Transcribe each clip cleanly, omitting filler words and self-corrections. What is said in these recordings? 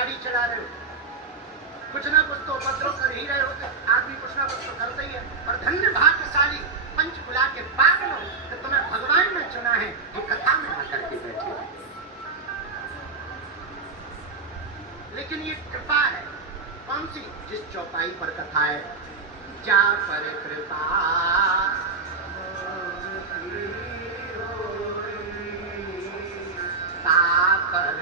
गाड़ी चला रहे हो, कुछ ना कुछ तो उपद्रव कर ही रहे होते, आदमी कुछ ना कुछ तो करता ही है। और धन्य भाग्यशाली पंचकुला के पागल हो तो तुम्हें भगवान ने चुना है जो कथा में आकर के बैठे हो। लेकिन ये कृपा है कौन सी? जिस चौपाई पर कथा है, जा पर कृपा पर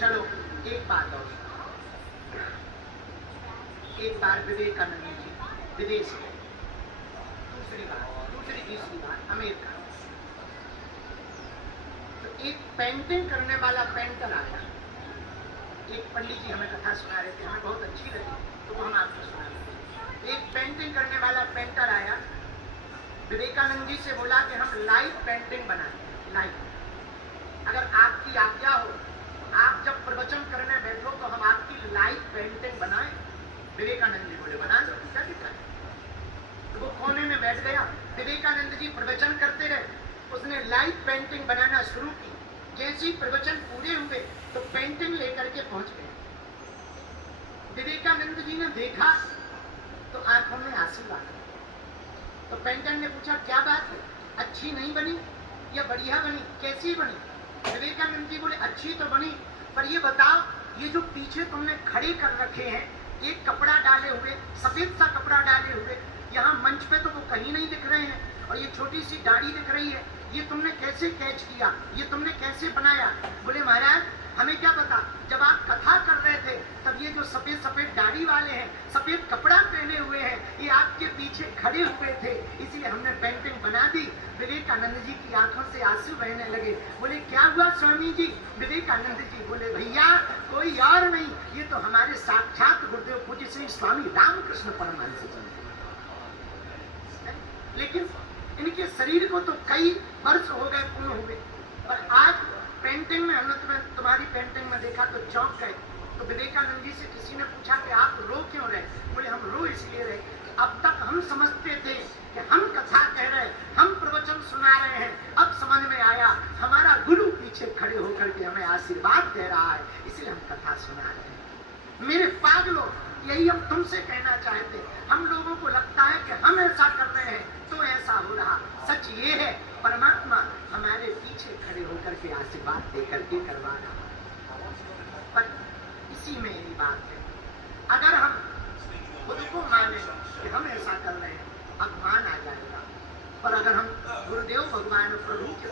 चलो एक बात और, एक बार विवेकानंद जी विदेश गए, दूसरी तीसरी बार अमेरिका। तो एक पेंटिंग करने वाला पेंटर आया, एक पंडित जी हमें कथा सुना रहे थे, हमें बहुत अच्छी लगी तो वो हम आपको सुना रहे थे। एक पेंटिंग करने वाला पेंटर आया, विवेकानंद जी से बोला कि हम लाइव पेंटिंग बनाएं। लाइव, अगर आपकी आज्ञा हो, आप जब प्रवचन करने बैठो तो हम आपकी लाइव पेंटिंग बनाएं। विवेकानंद जी बोले बना दो, क्या दिक्कत है। तो वो कोने में बैठ गया, विवेकानंद जी प्रवचन करते रहे, उसने लाइव पेंटिंग बनाना शुरू की। जैसे ही प्रवचन पूरे हुए तो पेंटिंग लेकर के पहुंच गए। विवेकानंद जी ने देखा तो आंखों में आंसू आ गए। तो पेंटर ने पूछा क्या बात है, अच्छी नहीं बनी या बढ़िया बनी, कैसी बनी? विवेकानंद जी बोले अच्छी तो बनी, पर ये बताओ ये जो पीछे तुमने खड़े कर रखे हैं, एक कपड़ा डाले हुए, सफेद सा कपड़ा डाले हुए, यहाँ मंच पे तो वो कहीं नहीं दिख रहे हैं, और ये छोटी सी दाढ़ी दिख रही है, ये तुमने कैसे कैच किया, ये तुमने कैसे बनाया? बोले महाराज हमें क्या पता, जब आप कथा कर रहे थे तब ये जो सफेद सफेद दाढ़ी वाले हैं, सफेद कपड़ा पहने हुए हैं, ये आपके पीछे खड़े हुए थे, इसलिए हमने पेंटिंग बना दी। विवेकानंद जी की आंखों से आंसू बहने लगे। बोले क्या हुआ स्वामी जी? विवेकानंद जी बोले भैया कोई और नहीं, ये तो हमारे साक्षात गुरुदेव पूज्य श्री स्वामी रामकृष्ण परमहंस जी। लेकिन इनके शरीर को तो कई वर्ष हो गए, पूर्ण हुए, और आज पेंटिंग में हमने तुम्हारी पेंटिंग में देखा तो चौंक गए। तो विवेकानंद जी से किसी ने पूछा कि आप रो क्यों रहे? बोले हम रो इसलिए रहे, अब तक हम समझते थे कि हम कथा कह रहे हैं, हम प्रवचन सुना रहे हैं, अब समझ में आया हमारा गुरु पीछे खड़े होकर के हमें आशीर्वाद दे रहा है, इसलिए हम कथा सुना रहे हैं। मेरे पागलों, यही हम तुमसे कहना चाहते। हम लोगों को लगता है कि हम ऐसा कर रहे हैं तो ऐसा हो रहा, सच ये है परमात्मा हमारे पीछे खड़े होकर के आशीर्वाद देकर के करवा रहा। पर इसी में यही बात है, अगर हम खुद को माने कि हम ऐसा कर रहे हैं, अभिमान आ जाएगा। पर अगर हम गुरुदेव भगवान प्रभु के